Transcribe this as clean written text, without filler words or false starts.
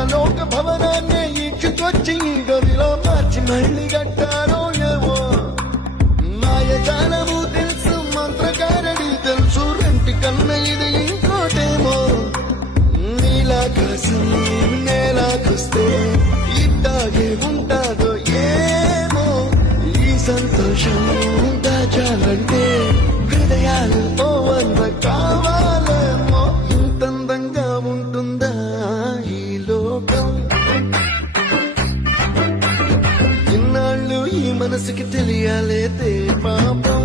పరలోక భవనాన్ని ఈడ్చుకొచ్చి గదిలో మార్చి మళ్ళీ కట్టారో ఏమో మాయజాలము తెలుసు మంత్రగారడి తెలుసు రెంటి కన్న ఇది ఇంకోటేమో నీలాకాశం నేలాకొస్తే ఇట్టాగే ఉంటాదో ఏమో ఈ సంతోషం దాచాలంటే హృదయాలు ఓ వంద కావాలేమో ఇంతందంగా ఉంటుందా ఈ లోకం ఇన్నాళ్ళు ఈ మనసుకి తెలియాలేదే పాపం